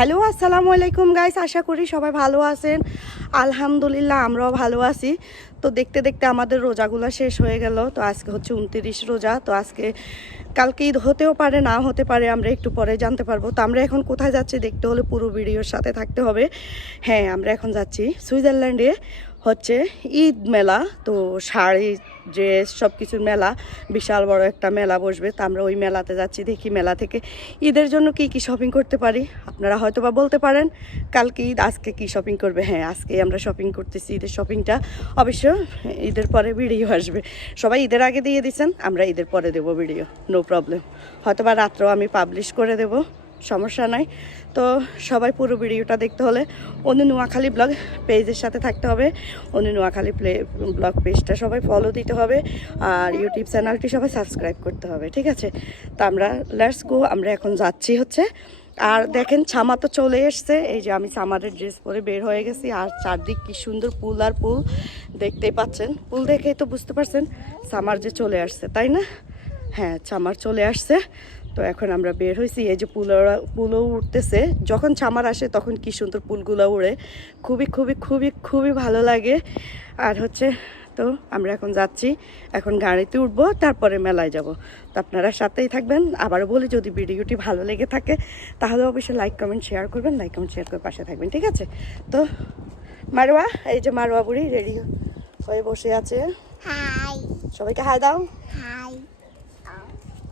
Hello, আসসালামু আলাইকুম guys আশা করি সবাই ভালো আছেন। আলহামদুলিল্লাহ, আমরাও ভালো আছি। তো দেখতে দেখতে আমাদের রোজাগুলো শেষ হয়ে গেল। তো আজকে হচ্ছে উনতিরিশ রোজা। তো আজকে কালকে ঈদ হতেও পারে, না হতে পারে, আমরা একটু পরে জানতে পারব। তো আমরা এখন কোথায় যাচ্ছি, দেখতে হলে পুরো ভিডিওর সাথে থাকতে হবে। হ্যাঁ আমরা এখন যাচ্ছি সুইজারল্যান্ডে। হচ্ছে ঈদ মেলা, তো শাড়ি ড্রেস সব কিছুর মেলা, বিশাল বড় একটা মেলা বসবে, তো আমরা ওই মেলাতে যাচ্ছি, দেখি মেলা থেকে ঈদের জন্য কি কি শপিং করতে পারি। আপনারা হয়তো বা বলতে পারেন, কালকে ঈদ, আজকে কি শপিং করবে? হ্যাঁ আজকে আমরা শপিং করতেছি ঈদের শপিংটা অবশ্য ঈদের পরে ভিডিও আসবে। সবাই ঈদের আগে দিয়ে দিচ্ছেন আমরা ঈদের পরে দেবো ভিডিও নো প্রবলেম হয়তো বা রাত্রেও আমি পাবলিশ করে দেবো। সমস্যা নাই। তো সবাই পুরো ভিডিওটা দেখতে হলে অনু নোয়াখালী ব্লগ পেজের সাথে থাকতে হবে। অনু নোয়াখালী প্লে ব্লগ পেজটা সবাই ফলো দিতে হবে আর ইউটিউব চ্যানেলটি সবাই সাবস্ক্রাইব করতে হবে, ঠিক আছে? তো আমরা লেটস গো আমরা এখন যাচ্ছি হচ্ছে। আর দেখেন ছামা তো চলে এসছে, এই যে আমি ছামারের ড্রেস পরে বের হয়ে গেছি আর চারদিক কি সুন্দর পুল আর পুল দেখতেই পাচ্ছেন। পুল দেখেই তো বুঝতে পারছেন, ছামার যে চলে আসছে, তাই না? হ্যাঁ ছামার চলে আসছে। তো এখন আমরা বের হয়েছি। এই যে পুলরা পুলও উঠতেছে। যখন ছামার আসে তখন কি সুন্দর পুলগুলো উড়ে। খুবই খুবই খুবই খুবই ভালো লাগে। আর হচ্ছে তো আমরা এখন যাচ্ছি। এখন গাড়িতে উঠবো তারপরে মেলায় যাব। তো আপনারা সাথেই থাকবেন। আবারও বলি যদি ভিডিওটি ভালো লেগে থাকে তাহলে অবশ্যই লাইক কমেন্ট শেয়ার করবেন। লাইক কমেন্ট শেয়ার করে পাশে থাকবেন ঠিক আছে? তো মারোয়া এই যে মারোয়া বুড়ি রেডি হয়ে বসে আছে। সবাইকে হাই দাও। হাই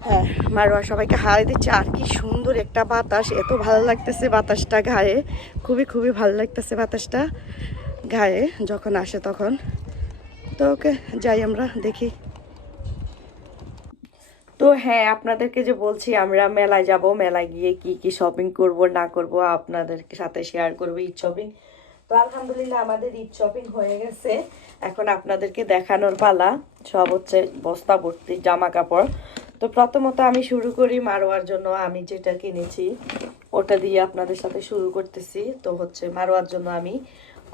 হ্যাঁ মারোয়া, সবাইকে হাই দিচ্ছে। আর কি সুন্দর একটা বাতাস। এত ভালো লাগতেছে বাতাসটা গায়ে। খুবই খুবই ভালো লাগতেছে বাতাসটা গায়ে যখন আসে তখন। তো ওকে, যাই আমরা দেখি। তো হ্যাঁ আপনাদেরকে যে বলছি, আমরা মেলায় যাব। মেলায় গিয়ে কি কি শপিং করব, না করব আপনাদের সাথে শেয়ার করব ঈদ শপিং তো আলহামদুলিল্লাহ আমাদের ঈদ শপিং হয়ে গেছে। এখন আপনাদেরকে দেখানোর পালা। সব হচ্ছে বস্তা ভর্তি, জামা কাপড়। তো প্রথমত আমি শুরু করি মারোয়ার জন্য। আমি যেটা কিনেছি, ওটা দিয়ে আপনাদের সাথে শুরু করতেছি। তো হচ্ছে মারোয়ার জন্য আমি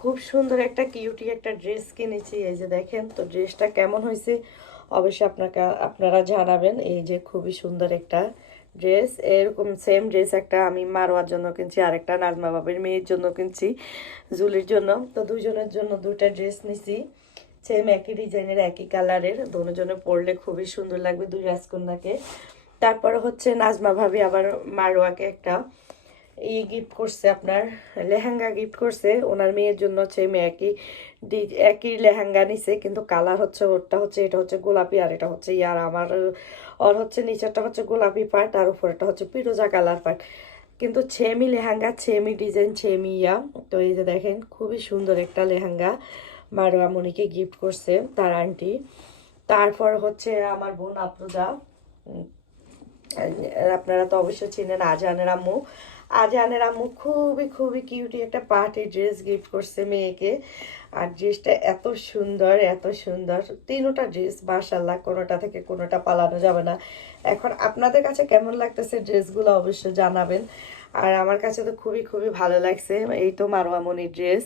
খুব সুন্দর একটা কিউটি একটা ড্রেস কিনেছি। এই যে দেখেন, তো ড্রেসটা কেমন হয়েছে অবশ্যই আপনাকে, আপনারা জানাবেন। এই যে খুবই সুন্দর একটা ড্রেস। এরকম সেম ড্রেস একটা আমি মারোয়ার জন্য কিনছি আর একটা নাজমা বাবের মেয়ের জন্য কিনছি, জুলির জন্য। তো দুজনের জন্য দুটা ড্রেস নিছি। সেম একই ডিজাইনের একই কালারের দুজনে পরলে খুবই সুন্দর লাগবে দুই রাজকন্যাকে। তারপরে হচ্ছে নাজমা ভাবি আবার মারোয়াকে একটা ই গিফট করছে আপনার, লেহেঙ্গা গিফট করছে। ওনার মেয়ের জন্য হচ্ছে মেয়ে একই একই লেহেঙ্গা নিছে, কিন্তু কালার হচ্ছে ওরটা হচ্ছে, এটা হচ্ছে গোলাপি আর এটা হচ্ছে ইয়ার আমার, ওর হচ্ছে নিচেরটা হচ্ছে গোলাপি পার্ট আর উপরেরটা হচ্ছে পিরোজা কালার পার্ট কিন্তু semi lehenga semi design semi ইয়া। তো এই যে দেখেন, খুবই সুন্দর একটা লেহেঙ্গা। মারোয়া মনিকে গিফট করছে তার আন্টি তারপর হচ্ছে আমার বোন আফরোজা। আপনারা তো অবশ্যই চিনেন আজানের আম্মু। আজানের আম্মু খুবই খুবই কিউটি একটা পার্টি ড্রেস গিফট করছে মেয়েকে। আর ড্রেসটা এত সুন্দর এত সুন্দর। তিনোটা ড্রেস মার্শাল্লাহ কোনোটা থেকে কোনোটা পালানো যাবে না। এখন আপনাদের কাছে কেমন লাগতেছে ড্রেসগুলো অবশ্যই জানাবেন। আর আমার কাছে তো খুবই খুবই ভালো লাগছে। এই তো মারোয়ামণির ড্রেস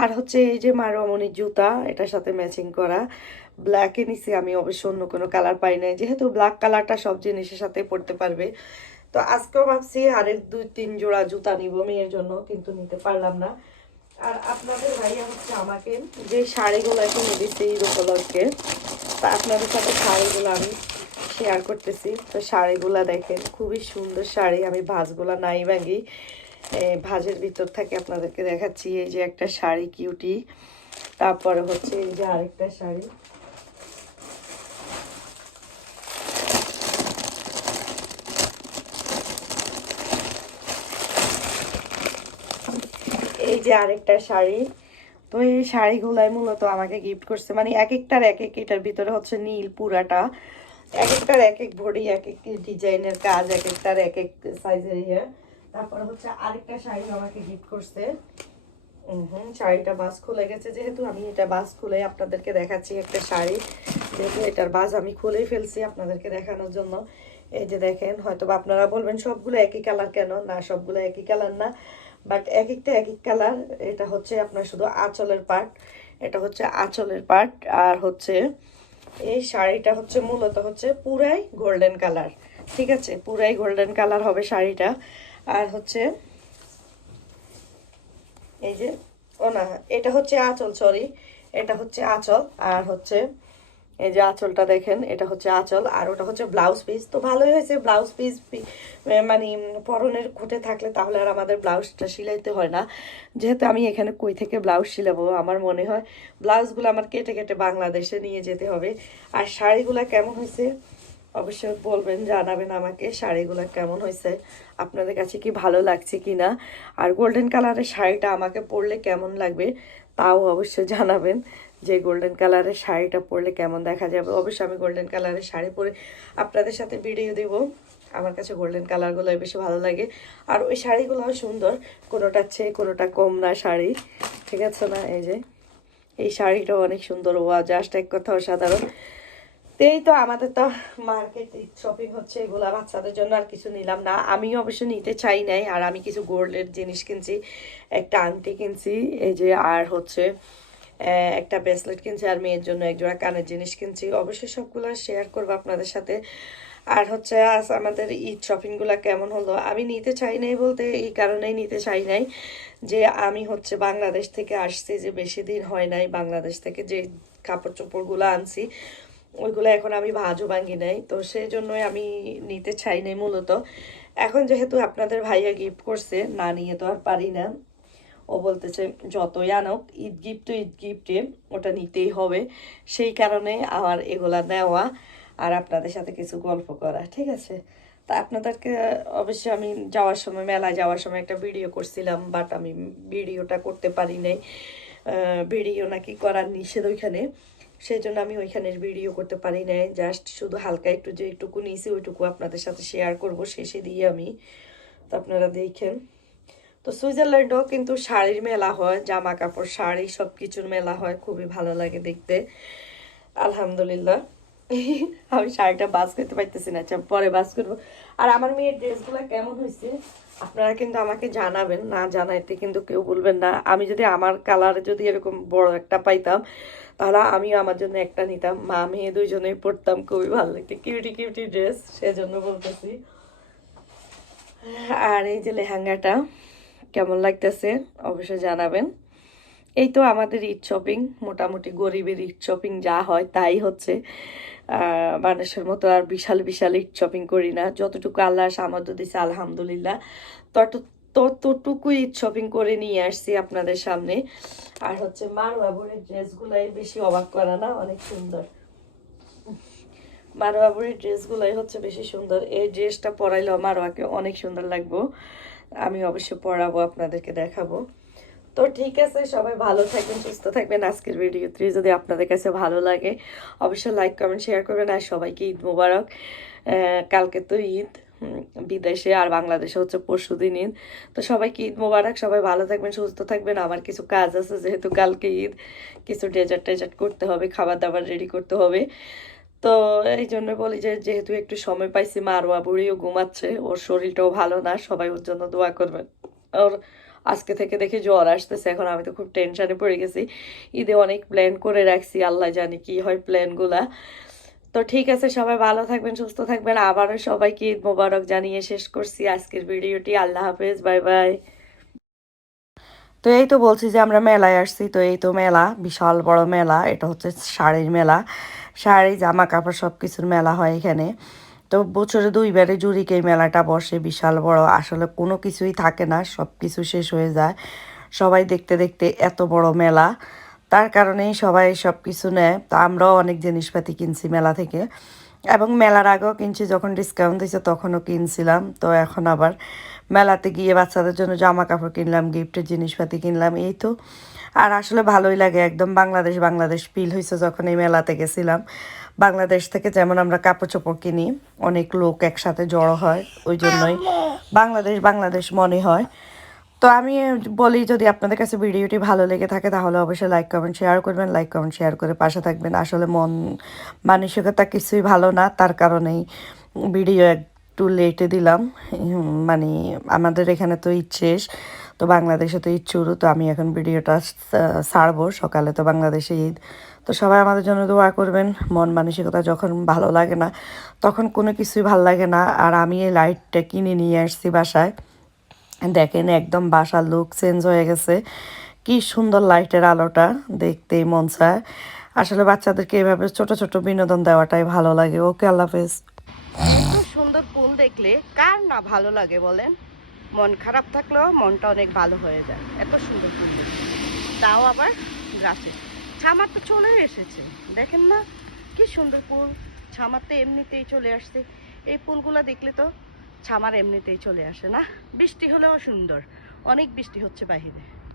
আর হচ্ছে এই যে মারোয়ামণির জুতা, এটার সাথে ম্যাচিং করা। ব্ল্যাকে নিছি আমি, অবশ্য অন্য কোনো কালার পাই নাই। যেহেতু ব্ল্যাক কালারটা সব জিনিসের সাথে পরতে পারবে। তো আজকেও ভাবছি আরেক দুই, তিন জোড়া জুতা নিব মেয়ের জন্য, কিন্তু নিতে পারলাম না। আর আপনাদের ভাইয়া হচ্ছে আমাকে যে শাড়িগুলো কিনে দিচ্ছে ঈদ উপলক্ষে তা আপনাদের সাথে শাড়িগুলো আমি শেয়ার করতেছি। তো শাড়িগুলো দেখেন, খুবই সুন্দর শাড়ি। আমি ভাঁজগুলো নাই ভাঙি। ভাঁজের ভিতর থেকে আপনাদেরকে দেখাচ্ছি, এই যে একটা শাড়ি কিউটি তারপরে হচ্ছে এই যে আরেকটা শাড়ি। এই যে আরেকটা শাড়ি। তো এই শাড়িগুলাই মূলত আমাকে গিফট করছে। মানে এক একটার এক এক এটার ভিতরে হচ্ছে নীল পুরাটা। এক একটার এক এক ভরি এক এক ডিজাইনের কাজ এক একটার এক এক সাইজের ইয়ে। তারপর হচ্ছে আরেকটা শাড়ি আমাকে গিফট করছে। হুম শাড়িটা বাস খুলে গেছে। যেহেতু আমি এটা বাস খুলে আপনাদেরকে দেখাচ্ছি একটা শাড়ি। যেহেতু এটার বাস আমি খুলেই ফেলছি আপনাদেরকে দেখানোর জন্য। এই যে দেখেন হয়তো আপনারা বলবেন, সবগুলো একই কালার কেন? না, সবগুলো একই কালার না। বাট এক একটা এক এক কালার এটা হচ্ছে আপনার শুধু আঁচলের পার্ট এটা হচ্ছে আঁচলের পার্ট আর হচ্ছে এই শাড়িটা হচ্ছে মূলত হচ্ছে পুরাই গোল্ডেন কালার ঠিক আছে? পুরাই গোল্ডেন কালার হবে শাড়িটা। আর হচ্ছে এই যে, ও না, এটা হচ্ছে আঁচল সরি এটা হচ্ছে আঁচল। আর হচ্ছে এই যে আঁচলটা দেখেন, এটা হচ্ছে আঁচল আর ওটা হচ্ছে ব্লাউজ পিস তো ভালোই হয়েছে ব্লাউজ পিস মানে পরনের খুঁটে থাকলে তাহলে আর আমাদের ব্লাউজটা সিলাইতে হয় না। যেহেতু আমি এখানে কই থেকে ব্লাউজ সিলাবো, আমার মনে হয় ব্লাউজগুলো আমার কেটে কেটে বাংলাদেশে নিয়ে যেতে হবে। আর শাড়িগুলো কেমন হয়েছে? অবশ্যই বলবেন, জানাবেন আমাকে শাড়িগুলো কেমন হয়েছে, আপনাদের কাছে কি ভালো লাগছে কি না আর গোল্ডেন কালারের শাড়িটা আমাকে পরলে কেমন লাগবে, তাও অবশ্যই জানাবেন। যে গোল্ডেন কালারের শাড়িটা পরলে কেমন দেখা যাবে? অবশ্যই আমি গোল্ডেন কালারের শাড়ি পরে আপনাদের সাথে ভিডিও দেব। আমার কাছে গোল্ডেন কালারগুলো বেশি ভালো লাগে। আর ওই শাড়িগুলোও সুন্দর, কোনোটা চেয়ে কোনোটা কম না শাড়ি। ঠিক আছে না? এই যে, এই শাড়িটাও অনেক সুন্দর। ও জাস্ট এক কথা অসাধারণ। এই তো আমাদের তো মার্কেট শপিং হচ্ছে এগুলা বাচ্চাদের জন্য আর কিছু নিলাম না। আমি অবশ্য নিতে চাই নাই, আর আমি কিছু গোল্ডের জিনিস কিনছি, একটা আংটি কিনছি, এই যে, আর হচ্ছে একটা ব্রেসলেট কিনছি আর মেয়ের জন্য এক জোড়া কানের জিনিস কিনছি। অবশ্যই সবগুলো শেয়ার করব আপনাদের সাথে। আর হচ্ছে আজ আমাদের ঈদ শপিংগুলো কেমন হলো? আমি নিতে চাই নাই বলতে এই কারণেই নিতে চাই নাই। যে আমি হচ্ছে বাংলাদেশ থেকে আসছি যে বেশি দিন হয় নাই বাংলাদেশ থেকে যে কাপড় চোপড়গুলো আনছি, ওইগুলো এখন আমি ভাজও ভাঙি নাই। তো সেই জন্যই আমি নিতে চাই নাই মূলত। এখন যেহেতু আপনাদের ভাইয়া গিফট করছে, না নিয়ে তো আর পারি না। ও বলতেছে, যতই আনক, ঈদ গিফট তো ঈদ গিফটে, ওটা নিতেই হবে। সেই কারণে আমার এগুলা নেওয়া আর আপনাদের সাথে কিছু গল্প করা, ঠিক আছে? তা আপনাদেরকে অবশ্যই আমি যাওয়ার সময়, মেলায় যাওয়ার সময় একটা ভিডিও করছিলাম বাট আমি ভিডিওটা করতে পারি নাই। ভিডিও নাকি করার নিষেধ ওইখানে। সেই জন্য আমি ওইখানের ভিডিও করতে পারি নাই। জাস্ট শুধু হালকা একটু যে একটুকু নিয়েছি ওইটুকু আপনাদের সাথে শেয়ার করব, শেষে দিয়ে আমি। তো আপনারা দেখেন। তো সুইজারল্যান্ডও কিন্তু শাড়ির মেলা হয় জামা কাপড় শাড়ি সব কিছুর মেলা হয়, খুবই ভালো লাগে দেখতে। আলহামদুলিল্লাহ। আমি শাড়িটা বাস করতে পারতেছি না আচ্ছা পরে বাস করব। আর আমার মেয়ের ড্রেসগুলো কেমন হয়েছে? আপনারা কিন্তু আমাকে জানাবেন, না জানাইতে কিন্তু কেউ বলবেন না। আমি যদি আমার কালার যদি এরকম বড় একটা পাইতাম, তাহলে আমিও আমার জন্য একটা নিতাম। মা, মেয়ে দুইজনেই পড়তাম খুবই ভালো লাগতো কিউটি কিউটি ড্রেস সেজন্য বলতেছি। আর এই যে লেহেঙ্গাটা। কেমন লাগতেছে অবশ্যই জানাবেন। এই তো আমাদের ঈদ শপিং মোটামুটি গরিবের ঈদ শপিং যা হয় তাই হচ্ছে। মানুষের মতো আর বিশাল বিশাল ঈদ শপিং করি না। যতটুকু আল্লাহ সামর্থ্য দিছে, আলহামদুলিল্লাহ। তত ততটুকু ঈদ শপিং করে নিয়ে আসছি আপনাদের সামনে। আর হচ্ছে মার বাবুরের ড্রেসগুলাই বেশি অবাক করা না? অনেক সুন্দর। মারোয়াবুরির ড্রেসগুলাই হচ্ছে বেশি সুন্দর। এই ড্রেসটা পরাইলে মারোয়াকে অনেক সুন্দর লাগবো। আমি অবশ্যই পড়াবো, আপনাদেরকে দেখাবো। তো ঠিক আছে, সবাই ভালো থাকবেন, সুস্থ থাকবেন। আজকের ভিডিওটি যদি আপনাদের কাছে ভালো লাগে, অবশ্যই লাইক কমেন্ট শেয়ার করবেন। আর সবাইকে ঈদ মোবারক। কালকে তো ঈদ বিদেশে আর বাংলাদেশে হচ্ছে পরশু দিন ঈদ। তো সবাইকে ঈদ মোবারক। সবাই ভালো থাকবেন, সুস্থ থাকবেন। আমার কিছু কাজ আছে, যেহেতু কালকে ঈদ। কিছু ডেজার্ট টেজার্ট করতে হবে খাবার দাবার রেডি করতে হবে। তো এই জন্য বলি যে, যেহেতু একটু সময় পাইছি মারোয়া বুড়িও ঘুমাচ্ছে, ওর শরীরটাও ভালো না, সবাই ওর জন্য দোয়া করবেন। ওর আজকে থেকে দেখি জ্বর আসতেছে, এখন আমি তো খুব টেনশনে পড়ে গেছি। ঈদে অনেক প্ল্যান করে রাখছি, আল্লাহ জানি কি হয় প্ল্যানগুলা তো ঠিক আছে, সবাই ভালো থাকবেন, সুস্থ থাকবেন। আবারও সবাইকে ঈদ মোবারক জানিয়ে শেষ করছি আজকের ভিডিওটি। আল্লাহ হাফেজ, বাই বাই। তো এই তো বলছি যে, আমরা মেলায় আসছি। তো এই তো মেলা, বিশাল বড় মেলা, এটা হচ্ছে শাড়ির মেলা। শাড়ি জামা কাপড় সব কিছুর মেলা হয় এখানে। তো বছরে দুইবারে জুরিকে এই মেলাটা বসে, বিশাল বড়। আসলে কোনো কিছুই থাকে না সব কিছু শেষ হয়ে যায়। সবাই দেখতে দেখতে এত বড় মেলা। তার কারণেই সবাই সব কিছু নেয়। তা আমরাও অনেক জিনিসপাতি কিনছি মেলা থেকে। এবং মেলার আগেও কিনছি, যখন ডিসকাউন্ট দিয়েছে তখনও কিনছিলাম। তো এখন আবার মেলাতে গিয়ে বাচ্চাদের জন্য জামা কাপড় কিনলাম গিফটের জিনিসপাতি কিনলাম, এই তো। আর আসলে ভালোই লাগে, একদম বাংলাদেশ বাংলাদেশ ফিল হয়েছে যখন এই মেলাতে গেছিলাম। বাংলাদেশ থেকে যেমন আমরা কাপড় চোপড় কিনি, অনেক লোক একসাথে জড়ো হয়, ওই জন্যই বাংলাদেশ বাংলাদেশ মনে হয়। তো আমি বলি, যদি আপনাদের কাছে ভিডিওটি ভালো লেগে থাকে, তাহলে অবশ্যই লাইক কমেন্ট শেয়ার করবেন। লাইক কমেন্ট শেয়ার করে পাশে থাকবেন। আসলে মন মানসিকতা কিছুই ভালো না, তার কারণেই ভিডিও একটু লেটে দিলাম। মানে আমাদের এখানে তো শেষ। তো বাংলাদেশে তো ঈদ শুরু, তো আমি এখন ভিডিওটা ছাড়বো সকালে তো বাংলাদেশে ঈদ। তো সবাই আমাদের জন্য দোয়া করবেন, মন মানসিকতা যখন ভালো লাগে না, তখন কোনো কিছুই ভালো লাগে না। আর আমি এই লাইটটা কিনে নিয়ে আসছি বাসায়। দেখেন একদম বাসার লুক চেঞ্জ হয়ে গেছে। কি সুন্দর লাইটের আলোটা, দেখতেই মন চায়। আসলে বাচ্চাদেরকে এভাবে ছোট ছোট বিনোদন দেওয়াটাই ভালো লাগে। ওকে, আল্লাহ হাফেজ। সুন্দর ফুল দেখলে কার না ভালো লাগে বলেন? মন খারাপ থাকলেও মনটা অনেক ভালো হয়ে যায়। এত সুন্দর ফুল। তাও আবার গাছে। ছামার তো চলে এসেছে। দেখেন না, কি সুন্দর ফুল। ছামার তো এমনিতেই চলে আসছে। এই ফুলগুলো দেখলে তো ছামার এমনিতেই চলে আসে না? বৃষ্টি হলেও সুন্দর। অনেক বৃষ্টি হচ্ছে বাহিরে।